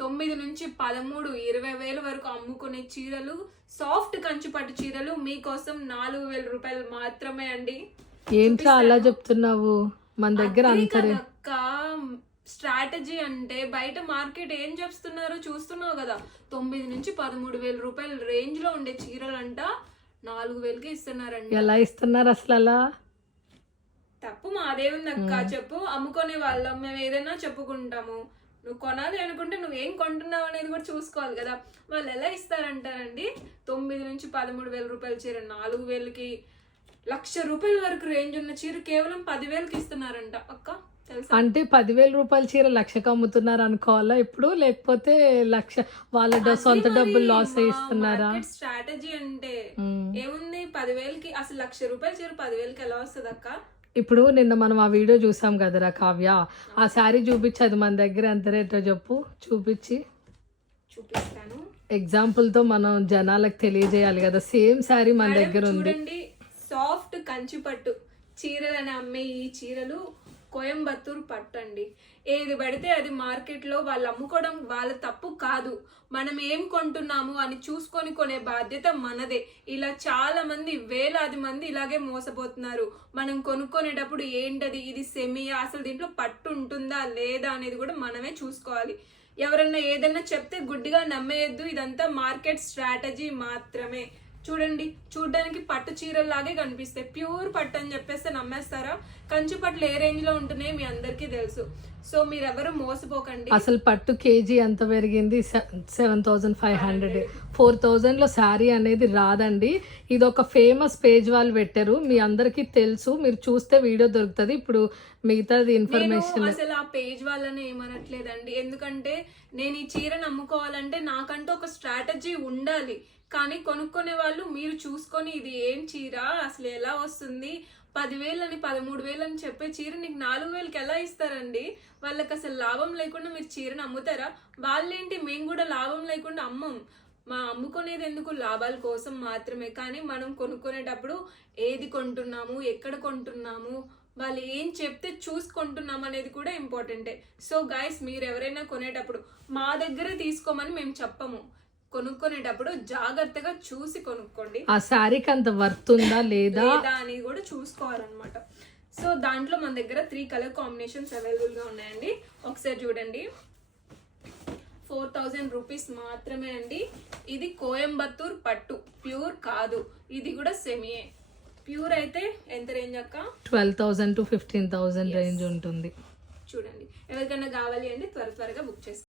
9 నుంచి 13, 20 వేల వరకు అమ్ముకునే చీరలు, సాఫ్ట్ కంచిపట్టు చీరలు మీకోసం 4,000 రూపాయలు మాత్రమే అండి. ఏంట్రా అలా చెప్తున్నావు? మన దగ్గర అంతరే స్ట్రాటజీ అంటే బయట మార్కెట్ ఏం చెప్తున్నారో చూస్తున్నావు కదా. 9 నుంచి 13 వేల రూపాయల రేంజ్ లో ఉండే చీరలంట 4,000కి ఇస్తున్నారండి. ఎలా ఇస్తున్నారు అసలు? అలా తప్పు మాదే ఉంది అక్క. చెప్పు, అమ్ముకునే వాళ్ళం మేము ఏదైనా చెప్పుకుంటాము. నువ్వు కొనాలి అనుకుంటే నువ్వేం కొంటున్నావు అనేది కూడా చూసుకోవాలి కదా. వాళ్ళు ఎలా ఇస్తారంటారండి? 9 నుంచి 13 వేల రూపాయల చీర 4,000కి, 1,00,000 రూపాయల వరకు రేంజ్ ఉన్న చీర కేవలం 10,000కి ఇస్తున్నారంట అక్క. అంటే 10,000 రూపాయల చీర 1,00,000కి అమ్ముతున్నారు అనుకోవాలా ఇప్పుడు? లేకపోతే 1,00,000 వాళ్ళ సొంత డబ్బులు లాస్ ఇస్తున్నారా? స్ట్రాటజీ అంటే ఏముంది? 10,000కి అసలు 1,00,000 రూపాయల చీర 10,000కి ఎలా వస్తుంది అక్క? ఇప్పుడు నిన్న మనం ఆ వీడియో చూసాం కదరా కావ్య, ఆ శారీ చూపించి అది మన దగ్గర ఎంత రేటో చెప్పు. చూపిస్తాను. ఎగ్జాంపుల్ తో మనం జనాలకు తెలియజేయాలి కదా. సేమ్ శారీ మన దగ్గర ఉంది. చూడండి, సాఫ్ట్ కంచిపట్టు చీరలని అమ్మే ఈ చీరలు కోయంబత్తూర్ పట్టు అండి. ఏది పడితే అది మార్కెట్లో వాళ్ళు అమ్ముకోవడం వాళ్ళ తప్పు కాదు. మనం ఏం కొంటున్నాము అని చూసుకొని కొనే బాధ్యత మనదే. ఇలా చాలా మంది, వేలాది మంది ఇలాగే మోసపోతున్నారు. మనం కొనుక్కునేటప్పుడు ఏంటది, ఇది సెమియా, అసలు దీంట్లో పట్టు ఉంటుందా లేదా అనేది కూడా మనమే చూసుకోవాలి. ఎవరన్నా ఏదన్నా చెప్తే గుడ్డిగా నమ్మేయద్దు. ఇదంతా మార్కెట్ స్ట్రాటజీ మాత్రమే. చూడండి, చూడడానికి పట్టు చీరల్లాగే కనిపిస్తాయి. ప్యూర్ పట్టు అని చెప్పేస్తే నమ్మేస్తారా? కంచి పట్లు ఏ రేంజ్ లో ఉంటున్నాయి మీ అందరికీ తెలుసు. సో మీరెవరు మోసపోకండి. అసలు పట్టు కేజీ ఎంత పెరిగింది? 7,500, 4,000 లో శారీ అనేది రాదండి. ఇది ఒక ఫేమస్ పేజ్ వాళ్ళు పెట్టారు, మీ అందరికి తెలుసు. మీరు చూస్తే వీడియో దొరుకుతుంది. ఇప్పుడు మిగతాది ఇన్ఫర్మేషన్ అసలు ఆ పేజ్ వాళ్ళని ఏమనట్లేదండి. ఎందుకంటే నేను ఈ చీరను అమ్ముకోవాలంటే నాకంటూ ఒక స్ట్రాటజీ ఉండాలి. కానీ కొనుక్కునే వాళ్ళు మీరు చూసుకొని ఇది ఏం చీర, అసలు ఎలా వస్తుంది, 10,000 అని 13,000 అని చెప్పే చీర నీకు 4,000కి ఎలా ఇస్తారండి? వాళ్ళకి అసలు లాభం లేకుండా మీరు చీరను అమ్ముతారా? వాళ్ళేంటి, మేము కూడా లాభం లేకుండా అమ్మం. మా అమ్ముకునేది ఎందుకు? లాభాల కోసం మాత్రమే. కానీ మనం కొనుక్కునేటప్పుడు ఏది కొంటున్నాము, ఎక్కడ కొంటున్నాము, వాళ్ళు ఏం చెప్తే చూసుకుంటున్నాం అనేది కూడా ఇంపార్టెంటే. సో గైస్, మీరు ఎవరైనా కొనేటప్పుడు మా దగ్గర తీసుకోమని మేము చెప్పము. కొనుక్కునేటప్పుడు జాగ్రత్తగా చూసి కొనుక్కోండి. ఆ శారీకి అంత వర్త్ ఉందా లేదా అనేది కూడా చూసుకోవాలన్నమాట. సో దాంట్లో మన దగ్గర 3 కలర్ కాంబినేషన్స్ అవైలబుల్ గా ఉన్నాయండి. ఒకసారి చూడండి, 4,000 రూపీస్ మాత్రమే అండి. ఇది కోయంబత్తూర్ పట్టు, ప్యూర్ కాదు. ఇది కూడా సెమీయే. ప్యూర్ అయితే ఎంత రేంజ్ అక్క? 12,000 to 15,000 రేంజ్ ఉంటుంది. చూడండి, ఎవరికైనా కావాలి అంటే త్వరగా బుక్ చేసుకోండి.